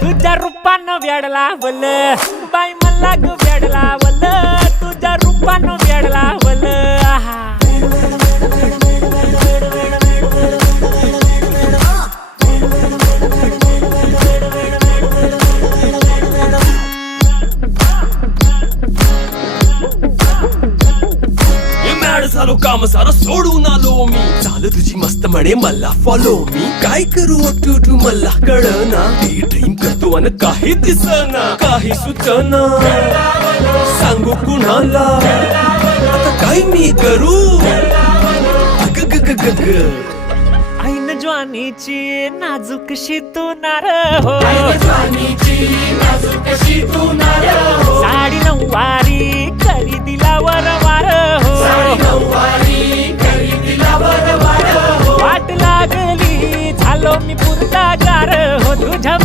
तुझ्या रूपानं वेडला वल बाई मला ग वेडला वल तुझ्या रूपानं वेडला वल आहा झालो काम सारा सोडून आलो मी झालं तुझी मस्त म्हणे मला फॉलो मी काय करू टू मला कळना ती ड्रीम करतो आणि काही दिसना काही सुचना सांगू कुणाला आता काय मी करू अग ग ग ग ग ऐन ज्वानीची नाजूकशी तू नार हो साडी नऊवारी करी दिला वरवार हो वाट लागली झालो मी पुरता गार हो तुझ्या